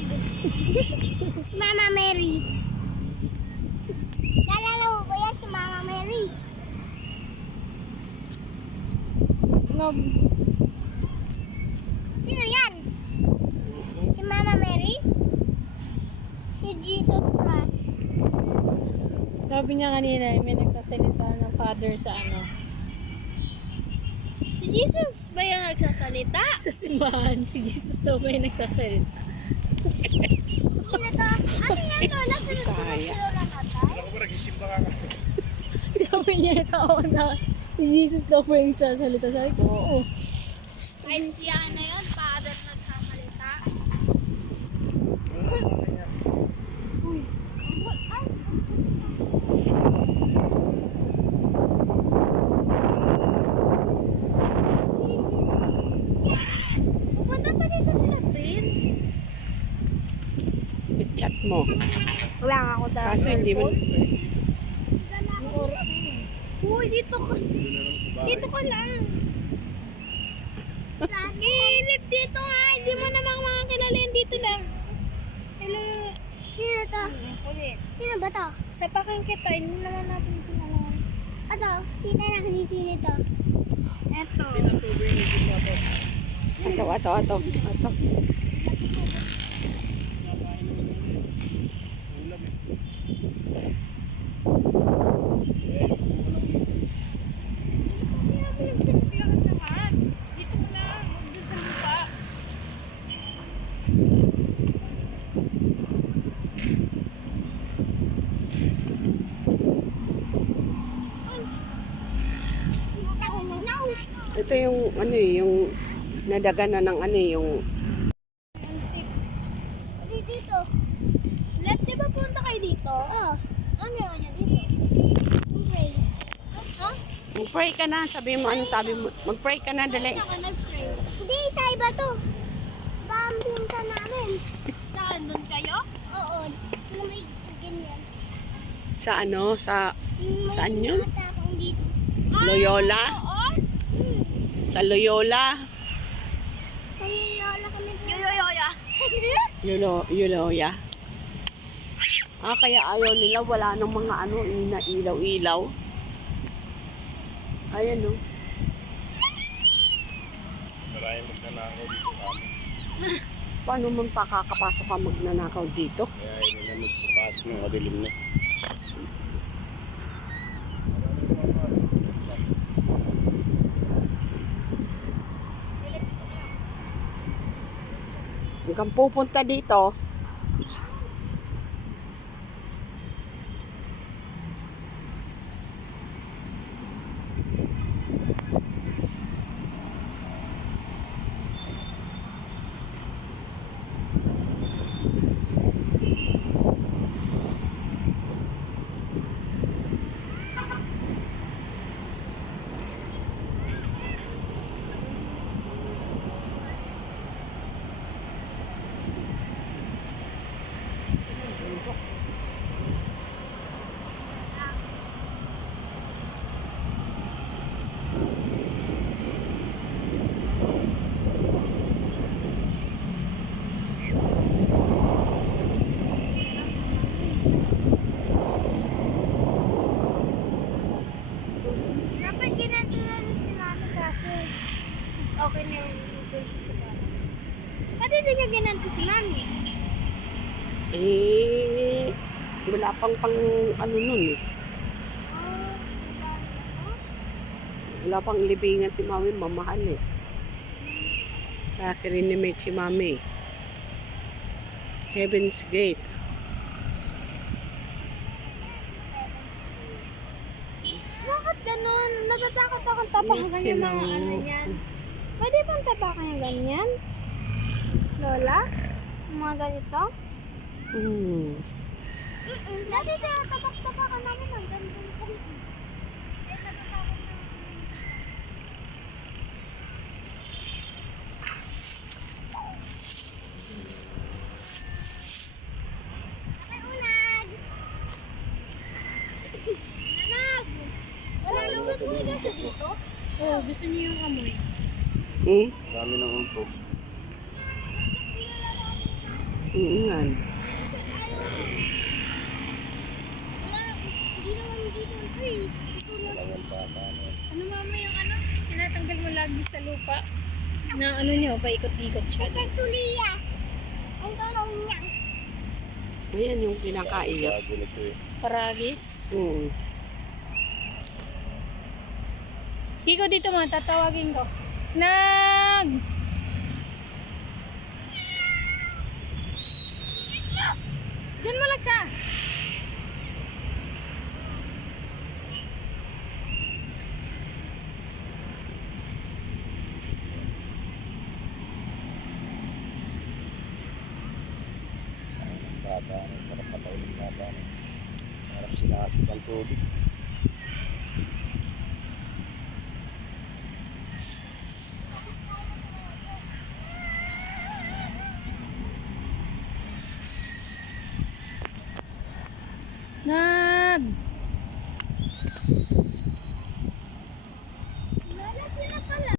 vlog? Si Mama Mary. Naalala mo ba yan si Mama Mary? Sino yan? Si Mama Mary? Si Jesus Christ. Sabi niya kanina, may nagsasalita ng father sa ano. Si Jesus ba yung nagsasalita? Sa simbahan, si Jesus daw ba yung nagsasalita? Sino to? Ano yan to? Nasunod-sunod sila na tatay? Sabi niya tao na si Jesus daw ba yung nagsasalita. Sabi ko, oo. Ay, siya na yun, father nagsasalita. Uy. Ay. Pupunta pa dito sila, Prince. I-chat mo. Wala nga ako dahil. Kaso hindi mo... Uy, dito ka. Dito ka lang. Ilip dito nga. Hindi mo naman makakilala yan. Dito lang. Hello. Sino to? Sino ba to? Sapakin kita. Hindi naman natin kilala. Ato, kita na kung sino to. Eto. Ato. Dito mo lang. Doon sa lupa. Ito yung ano eh, yung nadaga na ng ano eh, yung... Dito. Let, di ba punta kayo dito? Oo. Ano ginawa niya dito? Pray. Ha? Mag-pray ka na, sabi mo, ano sabi mo? Mag-pray ka na, dali. Saan ka nag-pray? Hindi, sa iba to. Bambing ka namin. Saan? Doon kayo? Oo. Na may ganyan. Sa ano, saan yun? May nakatapang dito. Loyola? Oo. Sa Loyola? Sa Loyola kami. Yoyoya. Yuloya. Kaya ayaw nila, wala nang mga ano, ilaw-ilaw. Ayan o. Maraming magnanakaw dito kami. Paano man pakakapasok ka magnanakaw dito? Kaya hindi na magpapasok ng madilim na. Hanggang pupunta dito, Dapat ginagawa rin si Mami kasi mas okay na yung nutrition sa bata. Pati din niya ginagawa si Mami. wala pang ano nun eh. Wala pang libingan si Mami, mamahal eh. Kaya kirinimate si Mami. Heaven's Gate. Bakit ganun? Natatakot akong tapakan yung mga ano yan. Pwede bang tapakan yung ganyan? Lola? Yung mga ganito? Dati kaya tapak-tapakan namin ang ganito. Eh, natatakot na. Unag! Nanag! Wala naman talaga siya dito. Oo, gusto niyo yung amoy. Marami ng umpog. Nga. Wala, hindi naman dito tree. Dalawang bata na. Ano mama yung ano? Tinatanggal mo lagi sa lupa. Na ano nyo, paikot-ikot siya. Sa tuliya. Ang tanong niya. Ayan yung kinakaiyak. Bago nito eh. Paragis. Kiko dito mo, tatawagin ko. Nag! Diyan mo lang siya. Bata na. Para patawin ng bata na. Para sinasok ng tubig. Nag! Wala sila pala.